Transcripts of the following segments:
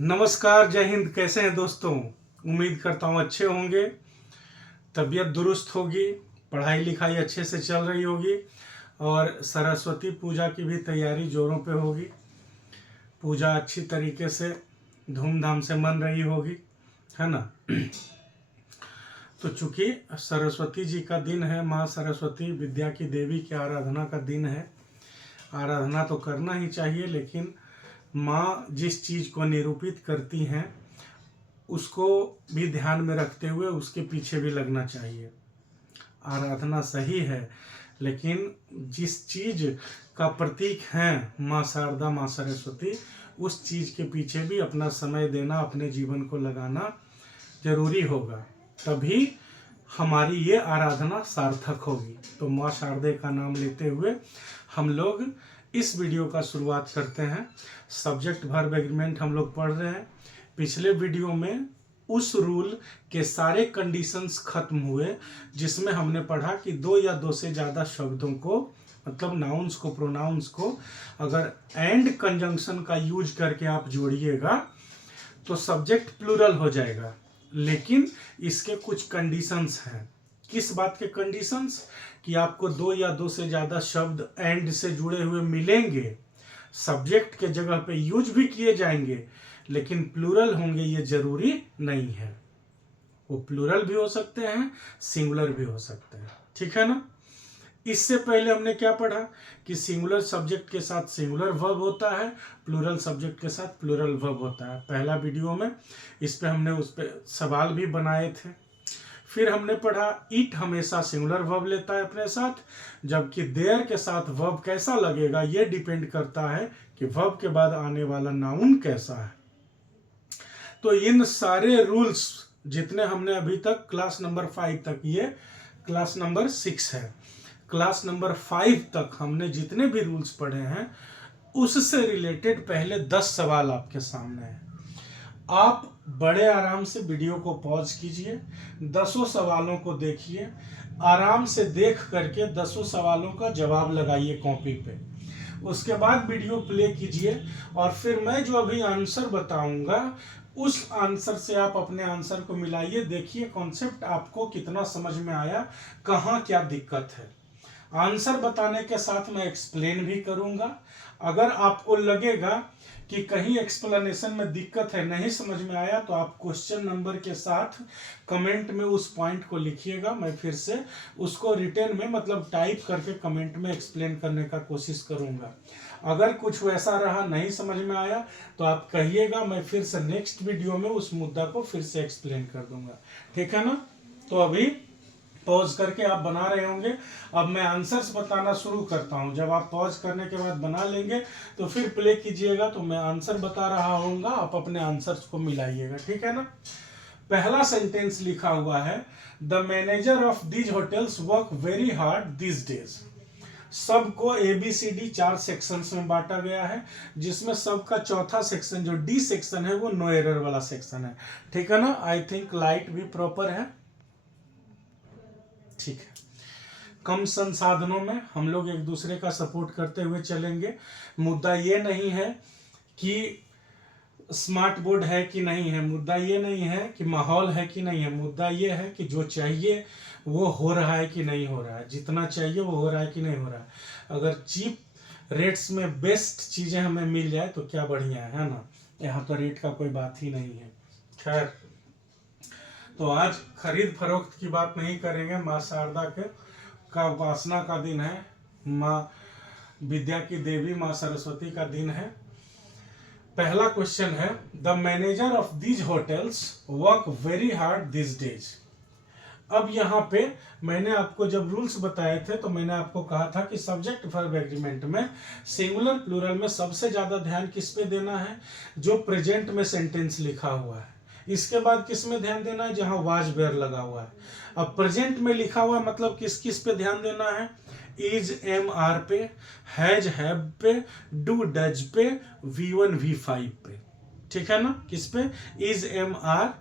नमस्कार, जय हिंद। कैसे हैं दोस्तों? उम्मीद करता हूँ अच्छे होंगे, तबीयत दुरुस्त होगी, पढ़ाई लिखाई अच्छे से चल रही होगी और सरस्वती पूजा की भी तैयारी जोरों पे होगी। पूजा अच्छी तरीके से धूमधाम से मन रही होगी, है ना। तो चूंकि सरस्वती जी का दिन है, माँ सरस्वती विद्या की देवी की आराधना का दिन है। आराधना तो करना ही चाहिए, लेकिन माँ जिस चीज़ को निरूपित करती हैं उसको भी ध्यान में रखते हुए उसके पीछे भी लगना चाहिए। आराधना सही है, लेकिन जिस चीज़ का प्रतीक है माँ शारदा, माँ सरस्वती, उस चीज़ के पीछे भी अपना समय देना, अपने जीवन को लगाना जरूरी होगा, तभी हमारी ये आराधना सार्थक होगी। तो माँ शारदे का नाम लेते हुए हम लोग इस वीडियो का शुरुआत करते हैं। सब्जेक्ट वर्ब एग्रीमेंट हम लोग पढ़ रहे हैं। पिछले वीडियो में उस रूल के सारे कंडीशंस खत्म हुए जिसमें हमने पढ़ा कि दो या दो से ज़्यादा शब्दों को, मतलब नाउन्स को, प्रोनाउंस को अगर एंड कंजंक्शन का यूज करके आप जोड़िएगा तो सब्जेक्ट प्लूरल हो जाएगा। लेकिन इसके कुछ कंडीशंस हैं। किस बात के कंडीशंस? कि आपको दो या दो से ज़्यादा शब्द एंड से जुड़े हुए मिलेंगे, सब्जेक्ट के जगह पे यूज भी किए जाएंगे, लेकिन प्लूरल होंगे ये जरूरी नहीं है। वो प्लूरल भी हो सकते हैं, सिंगुलर भी हो सकते हैं, ठीक है ना। इससे पहले हमने क्या पढ़ा कि सिंगुलर सब्जेक्ट के साथ सिंगुलर वर्ब होता है, प्लूरल सब्जेक्ट के साथ प्लूरल वर्ब होता है। पहला वीडियो में इस पे हमने उस पे सवाल भी बनाए थे। फिर हमने पढ़ा इट हमेशा सिंगुलर वर्ब लेता है अपने साथ, जबकि देयर के साथ वर्ब कैसा लगेगा ये डिपेंड करता है कि वर्ब के बाद आने वाला नाउन कैसा है। तो इन सारे रूल्स जितने हमने अभी तक क्लास नंबर 5 तक, ये क्लास नंबर 6 है, क्लास नंबर 5 तक हमने जितने भी रूल्स पढ़े हैं उससे रिलेटेड पहले 10 सवाल आपके सामने हैं। आप बड़े आराम से वीडियो को पॉज कीजिए, 10 सवालों को देखिए, आराम से देख करके 10 सवालों का जवाब लगाइए कॉपी पे। उसके बाद वीडियो प्ले कीजिए और फिर मैं जो अभी आंसर बताऊंगा उस आंसर से आप अपने आंसर को मिलाइए। देखिए कॉन्सेप्ट आपको कितना समझ में आया, कहाँ क्या दिक्कत है। आंसर बताने के साथ मैं एक्सप्लेन भी करूंगा। अगर आपको लगेगा कि कहीं एक्सप्लेनेशन में दिक्कत है, नहीं समझ में आया, तो आप क्वेश्चन नंबर के साथ कमेंट में उस पॉइंट को लिखिएगा। मैं फिर से उसको रिटर्न में, मतलब टाइप करके कमेंट में एक्सप्लेन करने का कोशिश करूंगा। अगर कुछ वैसा रहा, नहीं समझ में आया, तो आप कहिएगा, मैं फिर से नेक्स्ट वीडियो में उस मुद्दा को फिर से एक्सप्लेन कर दूंगा, ठीक है ना। तो अभी पॉज करके आप बना रहे होंगे, अब मैं आंसर्स बताना शुरू करता हूं। जब आप पॉज करने के बाद बना लेंगे तो फिर प्ले कीजिएगा, तो मैं आंसर बता रहा हूँगा, आप अपने आंसर्स को मिलाइएगा, ठीक है ना। पहला सेंटेंस लिखा हुआ है, the manager of these hotels work very hard this days. सबको ABCD 4 सेक्शंस में बांटा गया है, जिसमें सबका चौथा सेक्शन जो डी सेक्शन है वो नो एरर वाला सेक्शन है, ठीक है ना। आई थिंक लाइट भी प्रॉपर है, ठीक है। कम संसाधनों में हम लोग एक दूसरे का सपोर्ट करते हुए चलेंगे। मुद्दा ये नहीं है कि स्मार्ट बोर्ड है कि नहीं है, मुद्दा ये नहीं है कि माहौल है कि नहीं है, मुद्दा ये है कि जो चाहिए वो हो रहा है कि नहीं हो रहा है, जितना चाहिए वो हो रहा है कि नहीं हो रहा है। अगर चीप रेट्स में बेस्ट चीज़ें हमें मिल जाए तो क्या बढ़िया है ना। यहाँ तो रेट का कोई बात ही नहीं है। खैर, तो आज खरीद फरोख्त की बात नहीं करेंगे। माँ शारदा के का उपासना का दिन है, माँ विद्या की देवी माँ सरस्वती का दिन है। पहला क्वेश्चन है, the manager of these hotels work very hard this days. अब यहाँ पे मैंने आपको जब रूल्स बताए थे तो मैंने आपको कहा था कि सब्जेक्ट वर्ब एग्रीमेंट में सिंगुलर प्लूरल में सबसे ज्यादा ध्यान किस पे देना है, जो प्रेजेंट में सेंटेंस लिखा हुआ है। इसके बाद किस में ध्यान देना है, जहां वाज वेयर लगा हुआ है। अब प्रेजेंट में लिखा हुआ है, मतलब किस किस पे ध्यान देना है, इज एम आर पे, हैज हैव पे, डू डज पे, V1 V5 पे, ठीक है ना। किस पे, is am are,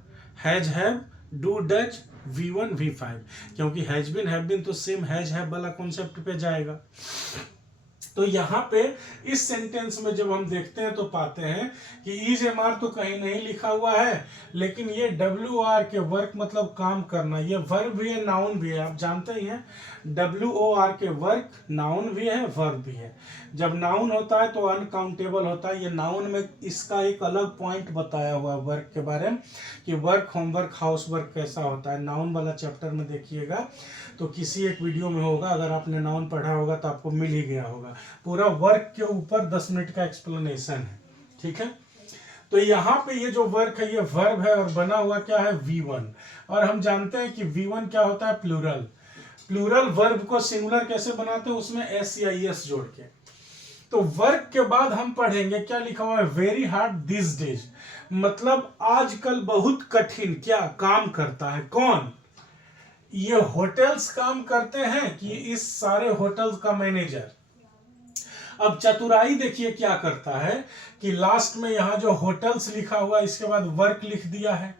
has have, do does, V1 V5, क्योंकि हैज बीन हैव बीन तो सेम हैज हैव वाला कॉन्सेप्ट पे जाएगा। तो यहाँ पे इस सेंटेंस में जब हम देखते हैं तो पाते हैं कि इज एम आर तो कहीं नहीं लिखा हुआ है, लेकिन ये डब्ल्यू आर के वर्क मतलब काम करना, ये वर्ब भी है नाउन भी है। आप जानते ही हैं डब्ल्यू ओ आर के वर्क नाउन भी है वर्ब भी है। जब नाउन होता है तो अनकाउंटेबल होता है। ये नाउन में इसका एक अलग पॉइंट बताया हुआ है वर्क के बारे में कि वर्क, होमवर्क, हाउस वर्क कैसा होता है। नाउन वाला चैप्टर में देखिएगा तो किसी एक वीडियो में होगा, अगर आपने नाउन पढ़ा होगा तो आपको मिल ही गया होगा। पूरा वर्क के ऊपर 10 मिनट का एक्सप्लेनेशन है, ठीक है। तो यहाँ पे ये जो वर्क है ये वर्ब है और बना हुआ क्या है V1। और हम जानते हैं कि V1 क्या होता है, प्लूरल। प्लूरल वर्ब को सिंगुलर कैसे बनाते हैं, उसमें एस या एस जोड़ के। तो वर्क के बाद हम पढ़ेंगे क्या लिखा हुआ है, वेरी हार्ड दिस डेज, मतलब आजकल बहुत कठिन क्या काम करता है। कौन, ये होटल्स काम करते हैं कि इस सारे होटल्स का मैनेजर। अब चतुराई देखिए क्या करता है कि लास्ट में यहाँ जो होटल्स लिखा हुआ है इसके बाद वर्क लिख दिया है।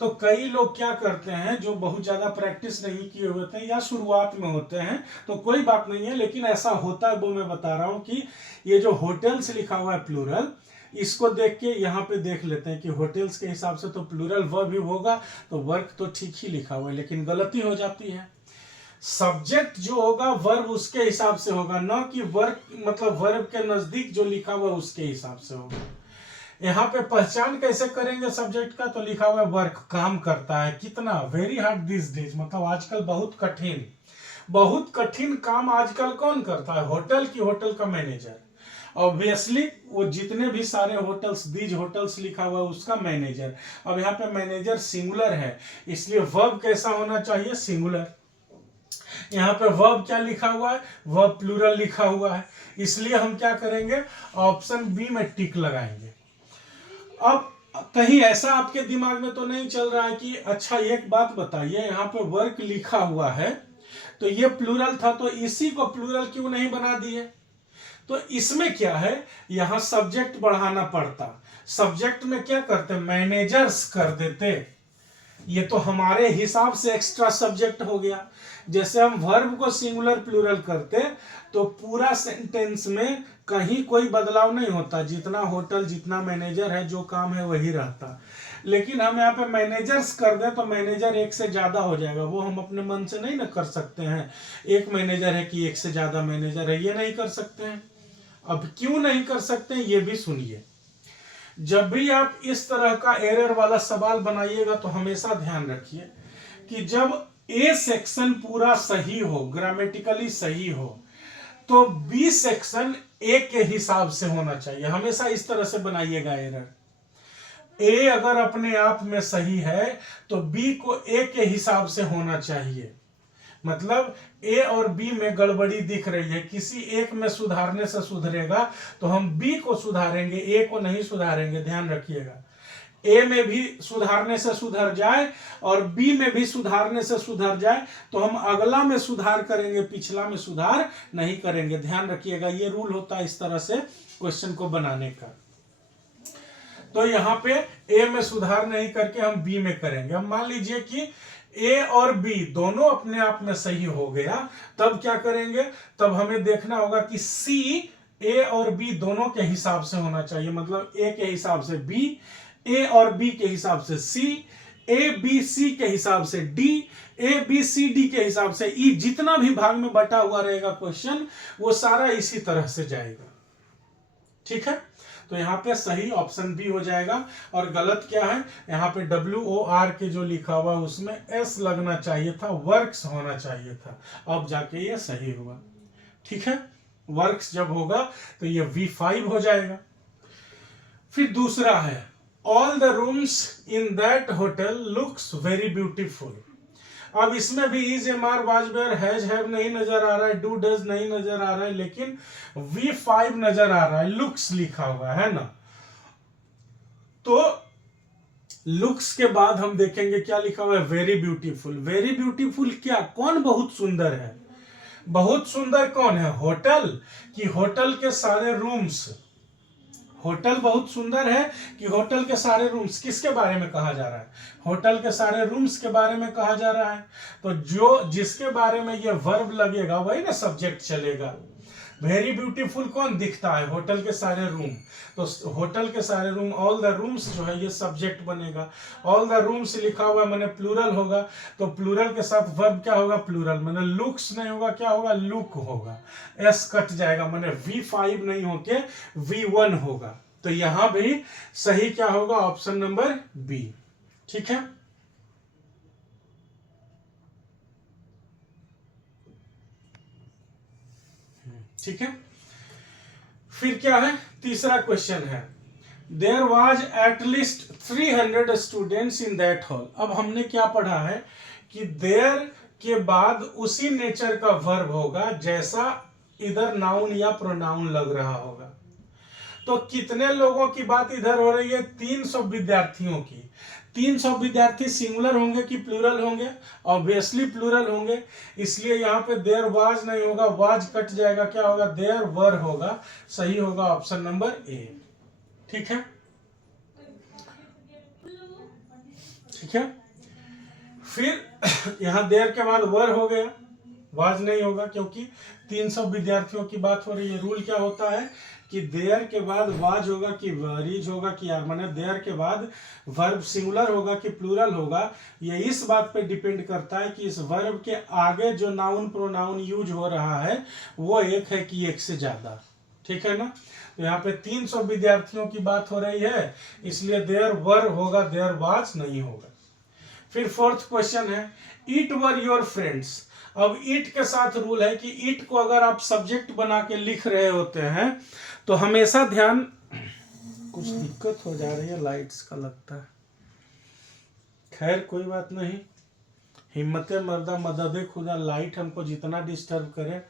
तो कई लोग क्या करते हैं जो बहुत ज्यादा प्रैक्टिस नहीं किए होते हैं या शुरुआत में होते हैं तो कोई बात नहीं है, लेकिन ऐसा होता है वो मैं बता रहा हूं कि ये जो होटल्स लिखा हुआ है प्लूरल, इसको देख के यहाँ पे देख लेते हैं कि होटल्स के हिसाब से तो प्लूरल वर्ब ही होगा, तो वर्क तो ठीक ही लिखा हुआ है, लेकिन गलती हो जाती है। सब्जेक्ट जो होगा वर्ब उसके हिसाब से होगा, न कि वर्क मतलब वर्ब के नजदीक जो लिखा हुआ उसके हिसाब से होगा। यहाँ पे पहचान कैसे करेंगे सब्जेक्ट का, तो लिखा हुआ है वर्क काम करता है कितना, वेरी हार्ड दिस डेज, मतलब आजकल बहुत कठिन, बहुत कठिन काम आजकल कौन करता है, होटल की होटल का मैनेजर। ऑब्वियसली वो जितने भी सारे होटल्स, दीज होटल्स लिखा हुआ है उसका मैनेजर। अब यहाँ पे मैनेजर सिंगुलर है इसलिए वर्ब कैसा होना चाहिए, सिंगुलर। यहाँ पे वर्ब क्या लिखा हुआ है, वर्ब प्लूरल लिखा हुआ है, इसलिए हम क्या करेंगे, ऑप्शन बी में टिक लगाएंगे। अब कहीं ऐसा आपके दिमाग में तो नहीं चल रहा है कि अच्छा एक बात बताइए, यहाँ पे वर्क लिखा हुआ है तो ये प्लूरल था तो इसी को प्लूरल क्यों नहीं बना दिए। तो इसमें क्या है, यहां सब्जेक्ट बढ़ाना पड़ता। सब्जेक्ट में क्या करते, मैनेजर्स कर देते, ये तो हमारे हिसाब से एक्स्ट्रा सब्जेक्ट हो गया। जैसे हम वर्ब को सिंगुलर प्लूरल करते तो पूरा सेंटेंस में कहीं कोई बदलाव नहीं होता, जितना होटल जितना मैनेजर है जो काम है वही रहता। लेकिन हम यहाँ पे मैनेजर्स कर दें तो मैनेजर एक से ज्यादा हो जाएगा, वो हम अपने मन से नहीं ना कर सकते हैं, एक मैनेजर है कि एक से ज्यादा मैनेजर है, ये नहीं कर सकते हैं। अब क्यों नहीं कर सकते हैं ये भी सुनिए। जब भी आप इस तरह का एरर वाला सवाल बनाइएगा तो हमेशा ध्यान रखिए कि जब ए सेक्शन पूरा सही हो, ग्रामेटिकली सही हो, तो बी सेक्शन ए के हिसाब से होना चाहिए। हमेशा इस तरह से बनाइएगा एरर। ए अगर अपने आप में सही है तो बी को ए के हिसाब से होना चाहिए। मतलब ए और बी में गड़बड़ी दिख रही है, किसी एक में सुधारने से सुधरेगा तो हम बी को सुधारेंगे, ए को नहीं सुधारेंगे, ध्यान रखिएगा। ए में भी सुधारने से सुधर जाए और बी में भी सुधारने से सुधर जाए तो हम अगला में सुधार करेंगे, पिछला में सुधार नहीं करेंगे, ध्यान रखिएगा। ये रूल होता है इस तरह से क्वेश्चन को बनाने का। तो यहाँ पे ए में सुधार नहीं करके हम बी में करेंगे। अब मान लीजिए कि ए और बी दोनों अपने आप में सही हो गया, तब क्या करेंगे, तब हमें देखना होगा कि सी ए और बी दोनों के हिसाब से होना चाहिए। मतलब ए के हिसाब से बी, ए और बी के हिसाब से सी, ए बी सी के हिसाब से D, A B C D के हिसाब से ई। जितना भी भाग में बटा हुआ रहेगा क्वेश्चन वो सारा इसी तरह से जाएगा, ठीक है। तो यहाँ पे सही ऑप्शन बी हो जाएगा। और गलत क्या है, यहाँ पे WOR के जो लिखा हुआ उसमें S लगना चाहिए था, वर्क्स होना चाहिए था, अब जाके ये सही हुआ, ठीक है। वर्क्स जब होगा तो ये V5 हो जाएगा। फिर दूसरा है, all the rooms in that hotel looks very beautiful. अब इसमें भी is, am are, was, where, has, have नहीं नजर आ रहा है, डू, डज नहीं नजर आ रहा है, लेकिन V5 नजर आ रहा है, लुक्स लिखा हुआ है ना। तो लुक्स के बाद हम देखेंगे क्या लिखा हुआ है, वेरी ब्यूटीफुल। वेरी ब्यूटीफुल क्या, कौन बहुत सुंदर है, बहुत सुंदर कौन है, होटल कि होटल के सारे रूम्स। होटल बहुत सुंदर है कि होटल के सारे रूम्स। किसके बारे में कहा जा रहा है, होटल के सारे रूम्स के बारे में कहा जा रहा है। तो जो जिसके बारे में ये वर्ब लगेगा वही ना सब्जेक्ट चलेगा। वेरी ब्यूटीफुल कौन दिखता है? होटल के सारे रूम। तो होटल के सारे रूम, ऑल द रूम्स जो है ये सब्जेक्ट बनेगा। ऑल द रूम्स लिखा हुआ है मैंने प्लूरल होगा, तो प्लूरल के साथ वर्ब क्या होगा? प्लूरल। मैंने लुक्स नहीं होगा, क्या होगा? लुक होगा। एस कट जाएगा, मैंने V5 नहीं होके V1 होगा। तो यहां भी सही क्या होगा? Option number B. ठीक है, ठीक है। फिर क्या है? तीसरा क्वेश्चन है, there was at least 300 students in that hall. अब हमने क्या पढ़ा है कि देयर के बाद उसी नेचर का वर्ब होगा जैसा इधर नाउन या प्रोनाउन लग रहा होगा। तो कितने लोगों की बात इधर हो रही है? 300 विद्यार्थियों की। 300 विद्यार्थी सिंगुलर होंगे कि प्लूरल होंगे? ऑब्वियसली प्लूरल होंगे, इसलिए यहाँ पे देयर वाज नहीं होगा, वाज कट जाएगा, क्या होगा? देयर वर होगा। सही होगा ऑप्शन नंबर ए। ठीक है, ठीक है। फिर यहां देयर के बाद वर हो गया, वाज नहीं होगा क्योंकि 300 विद्यार्थियों की बात हो रही है। रूल क्या होता है कि देयर के बाद वाज होगा कि वरीज होगा कि यार, माने देयर के बाद वर्ब सिंगुलर होगा कि प्लूरल होगा, ये इस बात पे डिपेंड करता है कि इस वर्ब के आगे जो नाउन प्रोनाउन यूज हो रहा है वो एक है कि एक से ज्यादा। ठीक है ना? तो यहाँ पे 300 विद्यार्थियों की बात हो रही है, इसलिए देयर वर होगा, देयर वाज नहीं होगा। फिर फोर्थ क्वेश्चन है, इट वर योर फ्रेंड्स। अब इट के साथ रूल है कि इट को अगर आप सब्जेक्ट बना के लिख रहे होते हैं तो हमेशा ध्यान, कुछ दिक्कत हो जा रही है लाइट्स का लगता है, खैर कोई बात नहीं, हिम्मत मर्दा मदद खुदा। लाइट हमको जितना डिस्टर्ब करे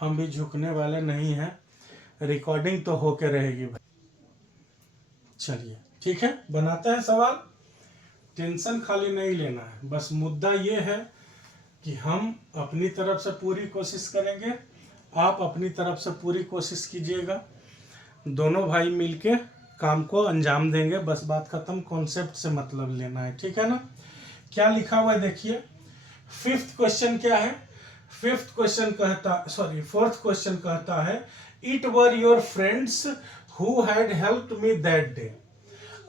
हम भी झुकने वाले नहीं हैं, रिकॉर्डिंग तो होके रहेगी भाई। चलिए ठीक है, बनाते हैं सवाल। टेंशन खाली नहीं लेना है, बस मुद्दा ये है कि हम अपनी तरफ से पूरी कोशिश करेंगे, आप अपनी तरफ से पूरी कोशिश कीजिएगा, दोनों भाई मिलके काम को अंजाम देंगे, बस बात खत्म। कॉन्सेप्ट से मतलब लेना है, ठीक है ना? क्या लिखा हुआ है देखिए, फिफ्थ क्वेश्चन क्या है? फिफ्थ क्वेश्चन कहता, सॉरी फोर्थ क्वेश्चन कहता है, it were your friends who had helped me that day.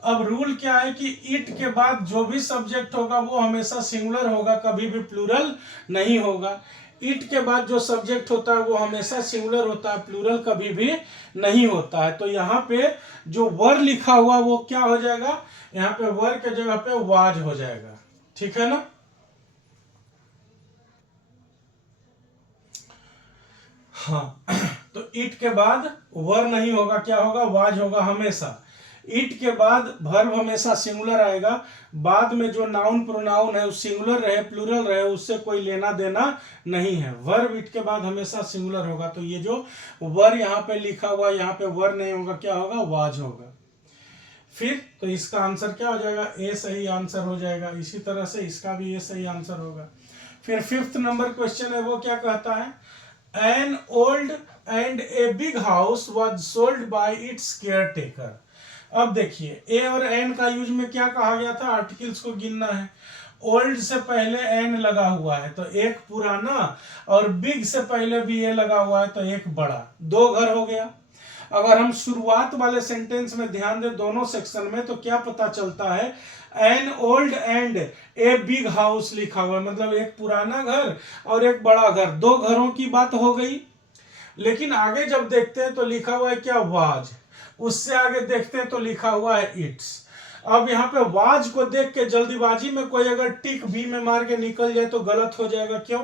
अब रूल क्या है कि इट के बाद जो भी सब्जेक्ट होगा वो हमेशा सिंगुलर होगा, कभी भी प्लूरल नहीं होगा। इट के बाद जो सब्जेक्ट होता है वो हमेशा सिंगुलर होता है, प्लूरल कभी भी नहीं होता है। तो यहाँ पे जो वर लिखा हुआ वो क्या हो जाएगा? यहाँ पे वर के जगह पे वाज हो जाएगा। ठीक है ना? हाँ, तो इट के बाद वर नहीं होगा, क्या होगा? वाज होगा हमेशा। इट के बाद वर्ब हमेशा सिंगुलर आएगा, बाद में जो नाउन प्रोनाउन है उस सिंगुलर रहे प्लूरल रहे उससे कोई लेना देना नहीं है। वर्ब इट के बाद हमेशा सिंगुलर होगा, तो ये जो वर यहाँ पे लिखा हुआ यहाँ पे वर नहीं होगा, क्या होगा? वाज होगा। फिर तो इसका आंसर क्या हो जाएगा? ए सही आंसर हो जाएगा। इसी तरह से इसका भी ए सही आंसर होगा। फिर फिफ्थ नंबर क्वेश्चन है, वो क्या कहता है? An old and a big house was sold by it's care taker. अब देखिए, ए और एन का यूज में क्या कहा गया था? आर्टिकल्स को गिनना है। ओल्ड से पहले एन लगा हुआ है तो एक पुराना, और बिग से पहले भी ए लगा हुआ है तो एक बड़ा, दो घर हो गया। अगर हम शुरुआत वाले सेंटेंस में ध्यान दें दोनों सेक्शन में, तो क्या पता चलता है? An old and a big house लिखा हुआ है, मतलब एक पुराना घर और एक बड़ा घर, दो घरों की बात हो गई। लेकिन आगे जब देखते हैं तो लिखा हुआ है क्या? वाज। उससे आगे देखते हैं तो लिखा हुआ है इट्स। अब यहाँ पे वाज को देख के जल्दीबाजी में कोई अगर टिक बी में मार के निकल जाए तो गलत हो जाएगा। क्यों?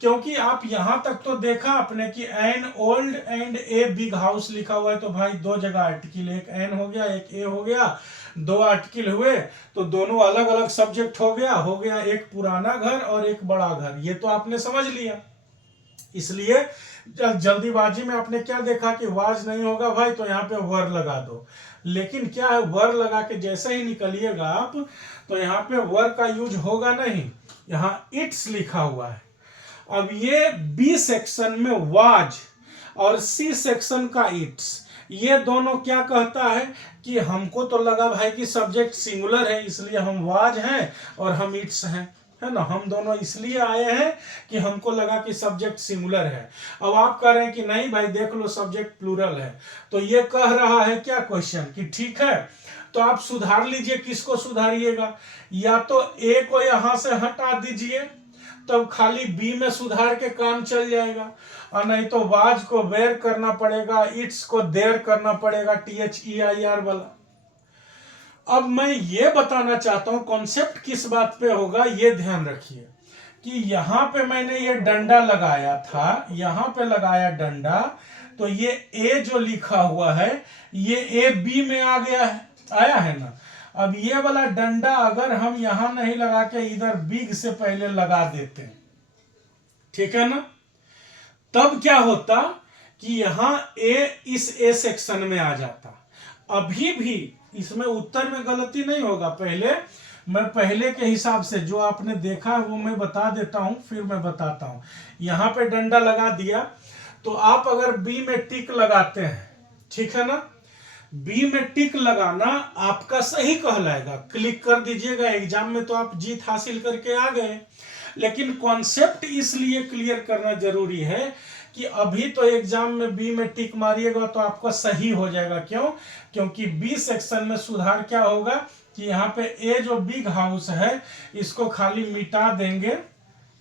क्योंकि आप यहां तक तो देखा आपने कि an old and a big house लिखा हुआ है, तो भाई दो जगह आर्टिकल, एक एन हो गया एक ए हो गया, दो आर्टिकल हुए तो दोनों अलग अलग सब्जेक्ट हो गया एक पुराना घर और एक बड़ा घर। ये तो आपने समझ लिया। इसलिए जल्दीबाजी में आपने क्या देखा कि वाज नहीं होगा भाई, तो यहाँ पे वर लगा दो। लेकिन क्या है, वर लगा के जैसे ही निकलिएगा आप तो यहाँ पे वर का यूज होगा नहीं, यहाँ इट्स लिखा हुआ है। अब ये बी सेक्शन में वाज और सी सेक्शन का इट्स, ये दोनों क्या कहता है कि हमको तो लगा भाई कि सब्जेक्ट सिंगुलर है इसलिए हम वाज हैं और हम इट्स हैं। है ना। हम दोनों इसलिए आए हैं कि हमको लगा कि सब्जेक्ट सिंगुलर है। अब आप कह रहे हैं कि नहीं भाई देख लो सब्जेक्ट प्लूरल है, तो ये कह रहा है क्या क्वेश्चन कि ठीक है तो आप सुधार लीजिए। किसको सुधारिएगा? या तो ए को यहां से हटा दीजिए, तब खाली बी में सुधार के काम चल जाएगा, और नहीं तो वाज को वेयर करना पड़ेगा, इट्स को देयर करना पड़ेगा, THEIR वाला। अब मैं ये बताना चाहता हूं कॉन्सेप्ट किस बात पे होगा, ये ध्यान रखिए कि यहां पे मैंने ये डंडा लगाया था, यहां पे लगाया डंडा, तो ये ए जो लिखा हुआ है ये ए बी में आ गया है, आया है ना। अब ये वाला डंडा अगर हम यहां नहीं लगा के इधर बिग से पहले लगा देते, ठीक है ना, तब क्या होता कि यहां ए इस ए सेक्शन में आ जाता। अभी भी इसमें उत्तर में गलती नहीं होगा, मैं पहले के हिसाब से जो आपने देखा है वो मैं बता देता हूं, फिर मैं बताता हूं। यहां पे डंडा लगा दिया, तो आप अगर बी में टिक लगाते हैं, ठीक है ना, बी में टिक लगाना आपका सही कहलाएगा, क्लिक कर दीजिएगा, एग्जाम में तो आप जीत हासिल करके आ गए। लेकिन कॉन्सेप्ट इसलिए क्लियर करना जरूरी है कि अभी तो एग्जाम में बी में टिक मारिएगा तो आपका सही हो जाएगा। क्यों? क्योंकि बी सेक्शन में सुधार क्या होगा कि यहाँ पे ए जो बिग हाउस है इसको खाली मिटा देंगे।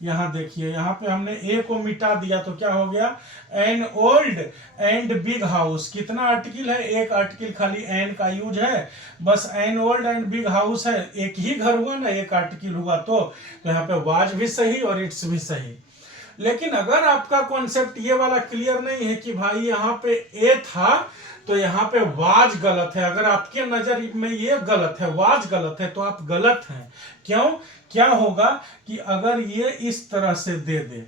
यहाँ देखिए, यहाँ पे हमने ए को मिटा दिया तो क्या हो गया, an old and big house. कितना आर्टिकल है? एक आर्टिकल खाली एन का यूज है, बस an old and big house है, एक ही घर हुआ ना, एक आर्टिकल हुआ, तो यहाँ पे वाज भी सही और इट्स भी सही। लेकिन अगर आपका कॉन्सेप्ट ये वाला क्लियर नहीं है कि भाई यहाँ पे ए था तो यहाँ पे वाज गलत है, अगर आपके नजर में ये गलत है, वाज गलत है, तो आप गलत हैं। क्यों? क्या होगा कि अगर ये इस तरह से दे दे,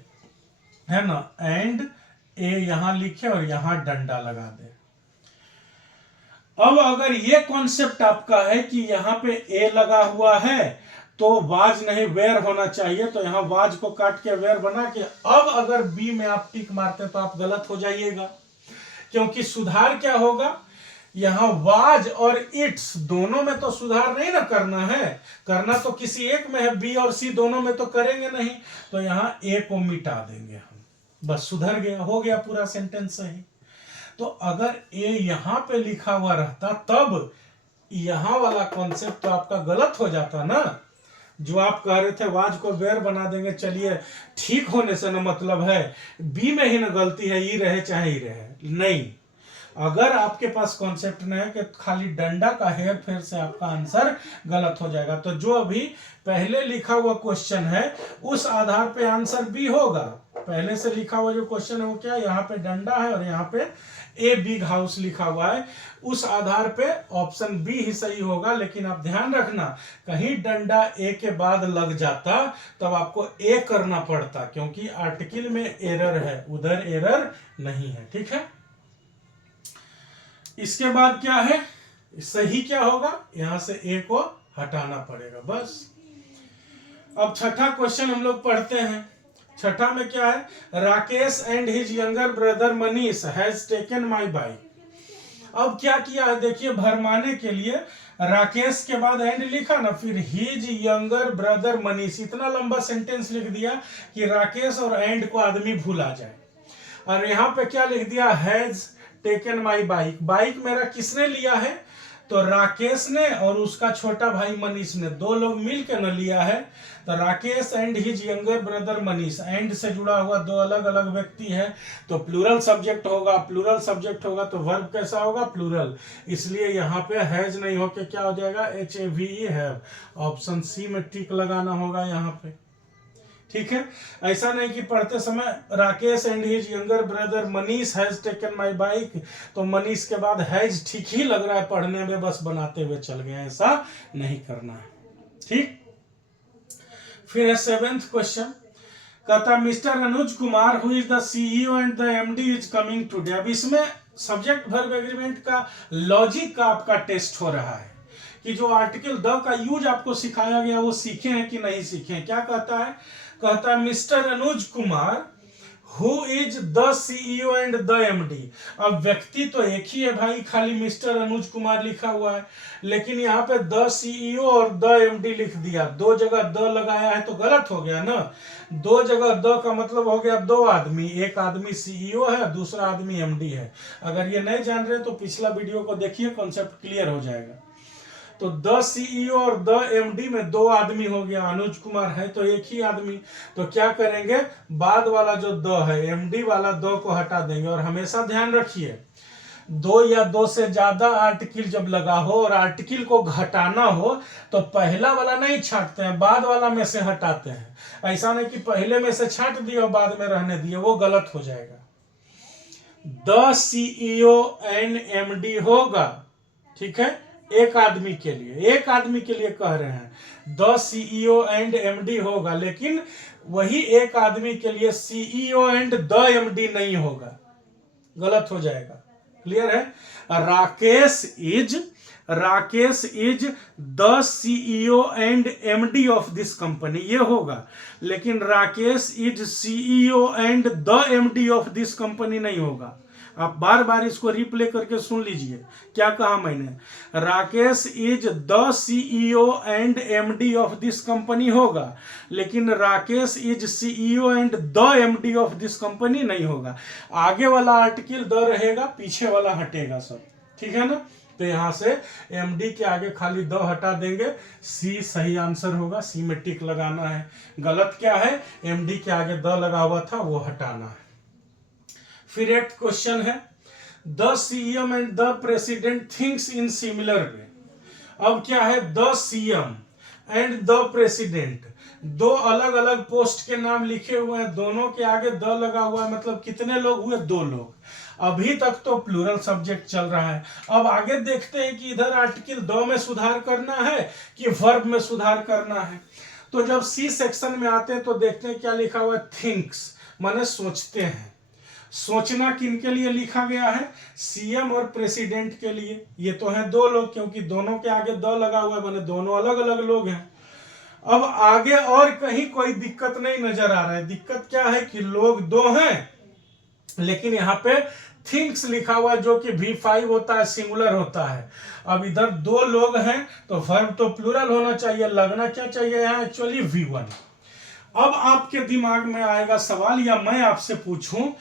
है ना, एंड ए यहां लिखे और यहां डंडा लगा दे। अब अगर ये कॉन्सेप्ट आपका है कि यहां पे ए लगा हुआ है तो वाज नहीं वेयर होना चाहिए, तो यहां वाज को काट के वेयर बना के अब अगर बी में आप टिक मारते तो आप गलत हो जाइएगा। क्योंकि सुधार क्या होगा, यहां वाज और इट्स दोनों में तो सुधार नहीं ना करना है, करना तो किसी एक में है, बी और सी दोनों में तो करेंगे नहीं, तो यहां ए को मिटा देंगे हम, बस सुधर गया, हो गया पूरा सेंटेंस सही। तो अगर ए यहां पे लिखा हुआ रहता तब यहां वाला कॉन्सेप्ट तो आपका गलत हो जाता ना। जो आप कह रहे थे वाज को वेयर बना देंगे, चलिए ठीक होने से ना मतलब है, बी में ही ना गलती है, ई रहे चाहे ई रहे, नहीं। अगर आपके पास कॉन्सेप्ट नहीं है कि खाली डंडा का हेर फेर से आपका आंसर गलत हो जाएगा, तो जो अभी पहले लिखा हुआ क्वेश्चन है उस आधार पे आंसर बी होगा। पहले से लिखा हुआ जो क्वेश्चन है वो क्या है, यहाँ पे डंडा है और यहाँ पे ए बिग हाउस लिखा हुआ है, उस आधार पे ऑप्शन बी ही सही होगा। लेकिन आप ध्यान रखना, कहीं डंडा ए के बाद लग जाता तब आपको ए करना पड़ता, क्योंकि आर्टिकल में एरर है, उधर एरर नहीं है, ठीक है। इसके बाद क्या है, सही क्या होगा, यहां से ए को हटाना पड़ेगा, बस। अब छठा क्वेश्चन हम लोग पढ़ते हैं। छठा में क्या है, Rakesh and his younger brother Manish has taken my bike. अब क्या किया है देखिए, भरमाने के लिए राकेश के बाद एंड लिखा ना, फिर हिज यंगर ब्रदर मनीष, इतना लंबा सेंटेंस लिख दिया कि राकेश और एंड को आदमी भूला जाए। और यहाँ पे क्या लिख दिया, has taken my bike, bike मेरा किसने लिया है, तो राकेश ने और उसका छोटा भाई मनीष ने, दो लोग मिलकर न लिया है। तो Rakesh and his younger brother Manish, and से जुड़ा हुआ दो अलग अलग व्यक्ति है तो प्लूरल सब्जेक्ट होगा, प्लूरल सब्जेक्ट होगा तो वर्ब कैसा होगा, प्लूरल, इसलिए यहाँ पे हैज नहीं होके क्या हो जाएगा, HAVE हैव। ऑप्शन सी में टिक लगाना होगा यहाँ पे, ठीक है। ऐसा नहीं कि पढ़ते समय Rakesh and his younger brother Manish has taken my bike, तो मनीष के बाद हैज ठीक ही लग रहा है पढ़ने में, बस बनाते हुए चल गए, ऐसा नहीं करना है, ठीक। फिर है 7th क्वेश्चन, कहता mister Anuj Kumar who is the CEO and the MD is coming today. अब इसमें सब्जेक्ट वर्ब एग्रीमेंट का लॉजिक का आपका टेस्ट हो रहा है कि जो आर्टिकल द का यूज आपको सिखाया गया वो सीखे हैं कि नहीं सीखे हैं। क्या कहता है, कहता है mister Anuj Kumar who is the CEO and the MD. अब व्यक्ति तो एक ही है भाई, खाली मिस्टर अनुज कुमार लिखा हुआ है, लेकिन यहाँ पे द सीईओ और द एमडी लिख दिया, दो जगह द लगाया है तो गलत हो गया ना। दो जगह द का मतलब हो गया दो आदमी, एक आदमी सीईओ है, दूसरा आदमी एमडी है। अगर ये नहीं जान रहे तो पिछला वीडियो को देखिए, कॉन्सेप्ट क्लियर हो जाएगा। तो द सीईओ और द एमडी में दो आदमी हो गया, अनुज कुमार है तो एक ही आदमी। तो क्या करेंगे, बाद वाला जो द है, एमडी वाला द को हटा देंगे। और हमेशा ध्यान रखिए, दो या दो से ज्यादा आर्टिकल जब लगा हो और आर्टिकल को घटाना हो तो पहला वाला नहीं छांटते हैं, बाद वाला में से हटाते हैं। ऐसा नहीं कि पहले में से छांट दिए और बाद में रहने दिए, वो गलत हो जाएगा। द सीईओ एंड एमडी होगा, ठीक है, एक आदमी के लिए, एक आदमी के लिए कह रहे हैं द सीईओ एंड एमडी होगा, लेकिन वही एक आदमी के लिए सीईओ एंड द एमडी नहीं होगा, गलत हो जाएगा। क्लियर है। Rakesh is the CEO and MD of this company, ये होगा, लेकिन Rakesh is CEO and the MD of this company नहीं होगा। आप बार बार इसको रिप्ले करके सुन लीजिए, क्या कहा मैंने, Rakesh is the CEO and MD of this company होगा, लेकिन Rakesh is CEO and the MD of this company नहीं होगा। आगे वाला आर्टिकल द रहेगा, पीछे वाला हटेगा सब, ठीक है ना। तो यहां से एमडी के आगे खाली द हटा देंगे, सी सही आंसर होगा, सी में टिक लगाना है। गलत क्या है, एमडी के आगे द लगा हुआ था वो हटाना है। फिर एक क्वेश्चन है, the CM and the president thinks in similar way. अब क्या है, the CM and the president, दो अलग अलग पोस्ट के नाम लिखे हुए हैं, दोनों के आगे द लगा हुआ है, मतलब कितने लोग हुए, दो लोग। अभी तक तो प्लूरल सब्जेक्ट चल रहा है। अब आगे देखते हैं कि इधर आर्टिकल द में सुधार करना है कि वर्ब में सुधार करना है। तो जब सी सेक्शन में आते हैं तो देखते हैं क्या लिखा हुआ है, थिंक्स माने सोचते हैं। सोचना किनके लिए लिखा गया है, सीएम और प्रेसिडेंट के लिए। ये तो है दो लोग, क्योंकि दोनों के आगे द लगा हुआ है, माने दोनों अलग अलग लोग हैं। अब आगे और कहीं कोई दिक्कत नहीं नजर आ रहा है। दिक्कत क्या है कि लोग दो हैं, लेकिन यहाँ पे थिंक्स लिखा हुआ है जो कि V5 होता है, सिंगुलर होता है। अब इधर दो लोग हैं तो वर्ब तो प्लूरल होना चाहिए, लगना क्या चाहिए यहाँ एक्चुअली V1। अब आपके दिमाग में आएगा सवाल, या मैं आपसे पूछूं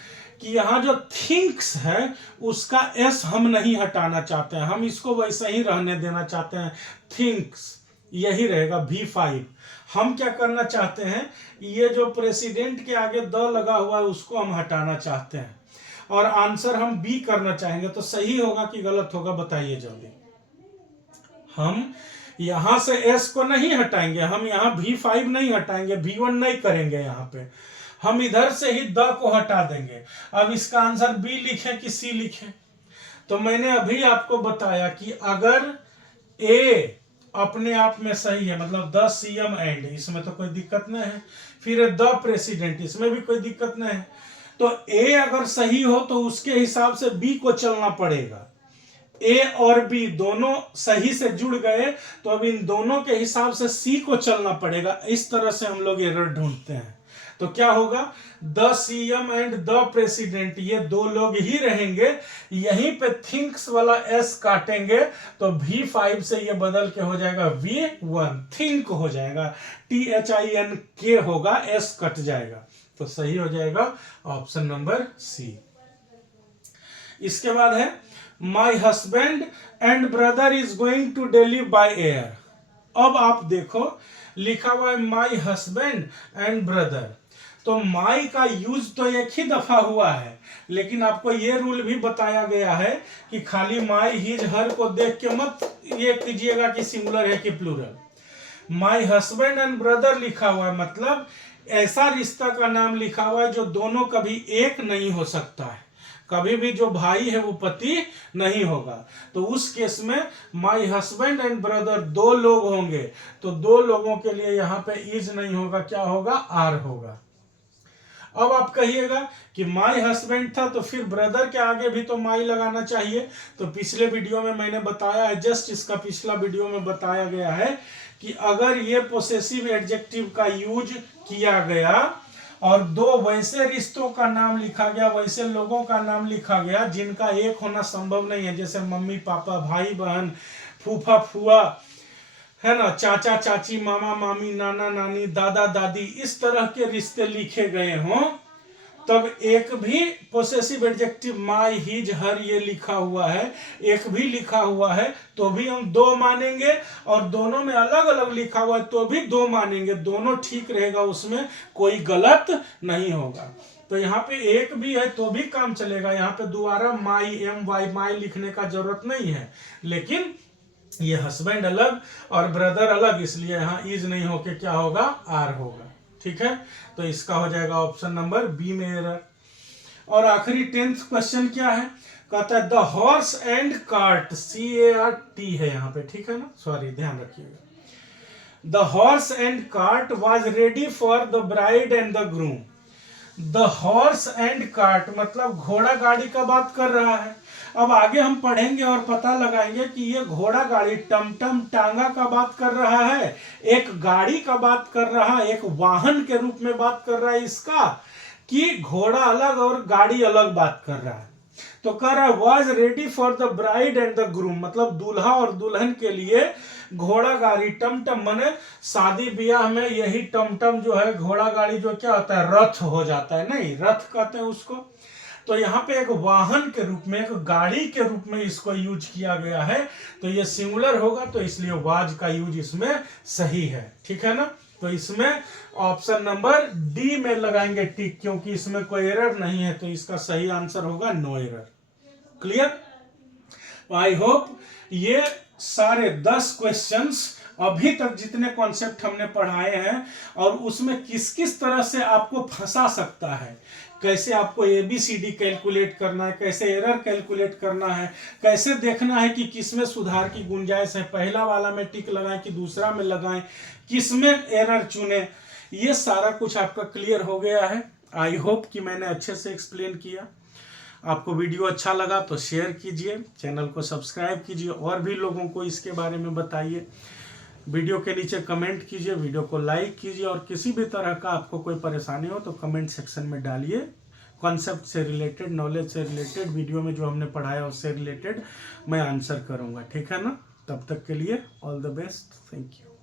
कि यहाँ जो थिंक्स है उसका एस हम नहीं हटाना चाहते हैं, हम इसको वैसे ही रहने देना चाहते हैं, थिंक्स यही रहेगा V5। हम क्या करना चाहते हैं, ये जो प्रेसिडेंट के आगे द लगा हुआ है उसको हम हटाना चाहते हैं, और आंसर हम बी करना चाहेंगे। तो सही होगा कि गलत होगा, बताइए जल्दी। हम यहां से एस को नहीं हटाएंगे, हम यहाँ V5 नहीं हटाएंगे, V1 नहीं करेंगे, यहाँ पे हम इधर से ही द को हटा देंगे। अब इसका आंसर बी लिखें कि सी लिखें, तो मैंने अभी आपको बताया कि अगर ए अपने आप में सही है, मतलब द सीएम एंड, इसमें तो कोई दिक्कत नहीं है, फिर द प्रेसिडेंट, इसमें भी कोई दिक्कत नहीं है, तो ए अगर सही हो तो उसके हिसाब से बी को चलना पड़ेगा। ए और बी दोनों सही से जुड़ गए तो अब इन दोनों के हिसाब से सी को चलना पड़ेगा। इस तरह से हम लोग एरर ढूंढते हैं। तो क्या होगा, the CM and the president, ये दो लोग ही रहेंगे। यहीं पे थिंक्स वाला एस काटेंगे तो V5 से ये बदल के हो जाएगा V1, थिंक हो जाएगा, THINK होगा, एस कट जाएगा, तो सही हो जाएगा ऑप्शन नंबर सी। इसके बाद है my husband and brother is going to Delhi by air. अब आप देखो लिखा हुआ है माई हस्बैंड एंड ब्रदर, तो माई का यूज तो एक ही दफा हुआ है, लेकिन आपको ये रूल भी बताया गया है कि खाली माई हिज हर को देख के मत ये कीजिएगा कि सिंगुलर है कि plural. My husband and brother लिखा हुआ है, मतलब ऐसा रिश्ता का नाम लिखा हुआ है जो दोनों कभी एक नहीं हो सकता है, कभी भी जो भाई है वो पति नहीं होगा। तो उस केस में माई हस्बैंड एंड ब्रदर दो लोग होंगे, तो दो लोगों के लिए यहाँ पे इज नहीं होगा, क्या होगा, आर होगा। अब आप कहिएगा कि माई हस्बैंड था तो फिर ब्रदर के आगे भी तो माई लगाना चाहिए। तो पिछले वीडियो में मैंने बताया है, जस्ट इसका पिछला वीडियो में बताया गया है कि अगर ये पोसेसिव एडजेक्टिव का यूज किया गया और दो वैसे रिश्तों का नाम लिखा गया, वैसे लोगों का नाम लिखा गया जिनका एक होना संभव नहीं है, जैसे मम्मी पापा, भाई बहन, फूफा फूआ, है ना, चाचा चाची, मामा मामी, नाना नानी, दादा दादी, इस तरह के रिश्ते लिखे गए हों, तब एक भी पोसेसिव एडजेक्टिव माय, हिज, हर ये लिखा हुआ है, एक भी लिखा हुआ है तो भी हम दो मानेंगे, और दोनों में अलग अलग लिखा हुआ है तो भी दो मानेंगे, दोनों ठीक रहेगा, उसमें कोई गलत नहीं होगा। तो यहाँ पे एक भी है तो भी काम चलेगा, यहाँ पे दोबारा माई, एम वाई, माई लिखने का जरूरत नहीं है, लेकिन ये हस्बैंड अलग और ब्रदर अलग, इसलिए यहाँ इज नहीं होके क्या होगा, आर होगा। ठीक है, तो इसका हो जाएगा ऑप्शन नंबर बी में एरर। और आखिरी 10th क्वेश्चन क्या है, कहता है the horse and cart, CART है यहाँ पे, ठीक है ना, सॉरी ध्यान रखिएगा। The horse and cart was ready for the bride and the groom. The horse and cart मतलब घोड़ा गाड़ी का बात कर रहा है। अब आगे हम पढ़ेंगे और पता लगाएंगे कि ये घोड़ा गाड़ी, टमटम, टांगा का बात कर रहा है, एक गाड़ी का बात कर रहा है, एक वाहन के रूप में बात कर रहा है इसका, कि घोड़ा अलग और गाड़ी अलग बात कर रहा है। तो कह रहा है was ready for the bride and the groom, मतलब दूल्हा और दुल्हन के लिए घोड़ा गाड़ी, टमटम, माने शादी ब्याह में यही टमटम जो है, घोड़ा गाड़ी जो क्या होता है, रथ हो जाता है, नहीं रथ कहते हैं उसको। तो यहाँ पे एक वाहन के रूप में, एक गाड़ी के रूप में इसको यूज किया गया है, तो ये सिंगुलर होगा, तो इसलिए वाज का यूज इसमें सही है। ठीक है ना, तो इसमें ऑप्शन नंबर डी में लगाएंगे टिक, क्योंकि इसमें कोई एरर नहीं है, तो इसका सही आंसर होगा no error. Clear? I hope ये सारे 10 क्वेश्चंस अभी तक जितने कॉन्सेप्ट हमने पढ़ाए हैं, और उसमें किस किस तरह से आपको फंसा सकता है, कैसे आपको ABCD कैलकुलेट करना है, कैसे एरर कैलकुलेट करना है, कैसे देखना है कि किसमें सुधार की गुंजाइश है, पहला वाला में टिक लगाएं कि दूसरा में लगाएं, किसमें एरर चुने, ये सारा कुछ आपका क्लियर हो गया है। आई होप कि मैंने अच्छे से एक्सप्लेन किया। आपको वीडियो अच्छा लगा तो शेयर कीजिए, चैनल को सब्सक्राइब कीजिए, और भी लोगों को इसके बारे में बताइए। वीडियो के नीचे कमेंट कीजिए, वीडियो को लाइक कीजिए, और किसी भी तरह का आपको कोई परेशानी हो तो कमेंट सेक्शन में डालिए। कॉन्सेप्ट से रिलेटेड, नॉलेज से रिलेटेड, वीडियो में जो हमने पढ़ाया उससे रिलेटेड मैं आंसर करूंगा। ठीक है ना, तब तक के लिए all the best, thank you.